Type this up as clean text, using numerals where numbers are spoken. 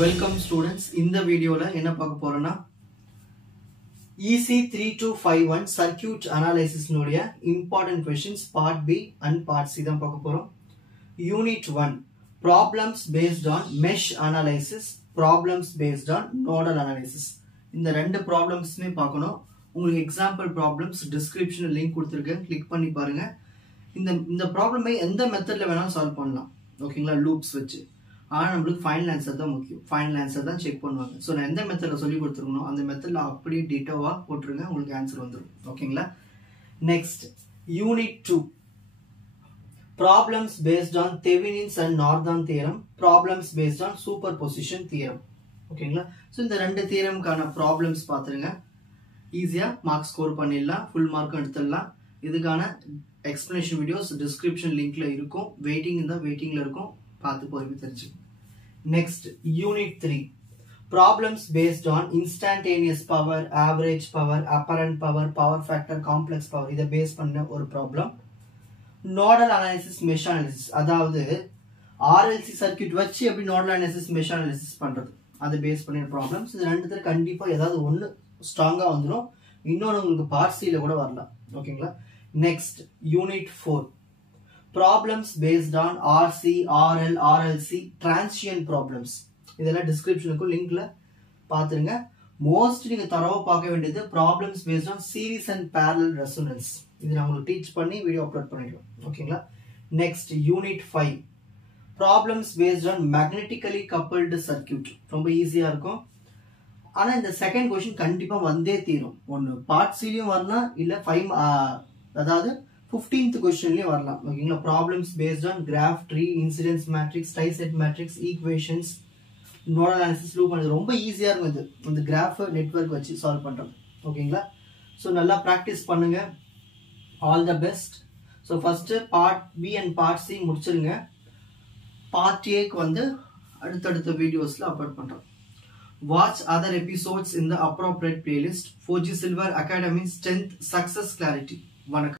Welcome students. In the video la enna paaka porona EC3251 circuit analysis nodiya important questions part B and part C dhaan paaka porom. Unit 1 problems based on mesh analysis, problems based on nodal analysis. இந்த ரெண்டு problems மே பார்க்கணும். உங்களுக்கு example problems description link கொடுத்திருக்கேன், click பண்ணி பாருங்க. இந்த problem ஐ எந்த மெத்தட்ல வேணாலும் சால்வ் பண்ணலாம். ஓகேங்களா, லூப்ஸ் வச்சு. ஆனா நம்மளுக்கு ஃபைனல் ஆன்சர் தான் முக்கியம். ஃபைனல் ஆன்சர் தான் செக் பண்ணுவாங்க. சோ நான் எந்த மெத்தட்ல சொல்லி கொடுத்துருக்கணும் அந்த மெத்தட்ல அப்படியே டீட்டோவா போட்டுருங்க, உங்களுக்கு ஆன்சர் வந்துரும். ஓகேங்களா. Next unit 2 problems based on Thevenin's and Norton theorem, problems based on superposition theorem. ஓகேங்களா. சோ இந்த ரெண்டு தியரம்கான ப்ராப்ளம்ஸ் பாத்துருங்க. ஈஸியா மார்க் ஸ்கோர் பண்ணிடலாம், ஃபுல் மார்க் எடுத்துடலாம். இதுக்கான எக்ஸ்பிளனேஷன் வீடியோஸ் டிஸ்கிரிப்ஷன் லிங்க்ல இருக்கும், வெயிட்டிங்ல இருக்கும், பார்த்து போறீங்க தெரிஞ்சுக்கோங்க. Next, Unit 3 problems based on instantaneous power, average power, apparent power, power factor, complex power. இதை பேஸ் பண்ண ஒரு problem. Nodal analysis, mesh analysis, அதாவது RLC சர்க்யூட் வச்சு எப்படி நோடல் அனாலிசிஸ், மெஷ் அனாலிசிஸ் பண்றது, அதை பேஸ் பண்ண ப்ராப்ளம்ஸ். இது ரெண்டுத்துல கண்டிப்பா ஏதாவது ஒன்னு ஸ்ட்ராங்கா வந்துடும், இன்னொன்னு உங்களுக்கு பார்ட் C ல கூட வரலாம். ஓகேங்களா. Next unit 4 problems based on RC, RL, RLC transient problems. இதெல்லாம் டிஸ்கிரிப்ஷனுக்கு லிங்க்ல பாத்துருங்க. மோஸ்ட் நீங்க தரவா பார்க்க வேண்டியது problems based on series and parallel resonance. இது நான் உங்களுக்கு டீச் பண்ணி வீடியோ அப்லோட் பண்ணிடுவேன். ஓகேங்களா. Next unit 5 problems based on magnetically coupled circuit. ரொம்ப ஈஸியா இருக்கும். ஆனா இந்த செகண்ட் क्वेश्चन கண்டிப்பா வந்தே தீரும். ஒன்னு பார்ட் C லயும் வரலாம், இல்ல 5 அதாவது 15th क्वेश्चनலயே வரலாம். ஓகேங்களா. problems based on graph, tree, incidence matrix, tie-set matrix, equations, nodal analysis, loop பண்ணது ரொம்ப ஈஸியா இருக்கும். இது இந்த கிராஃப் நெட்வொர்க் வச்சு சால்வ் பண்றோம். ஓகேங்களா. சோ நல்லா பிராக்டீஸ் பண்ணுங்க. All the best. So first part B and part C முடிச்சிருங்க. பார்ட் A க்கு வந்து அடுத்தடுத்த வீடியோஸ்ல அப்லோட் பண்றோம். Watch other episodes in the appropriate playlist. 4G Silver Academy's 10th Success Clarity. வணக்கம்.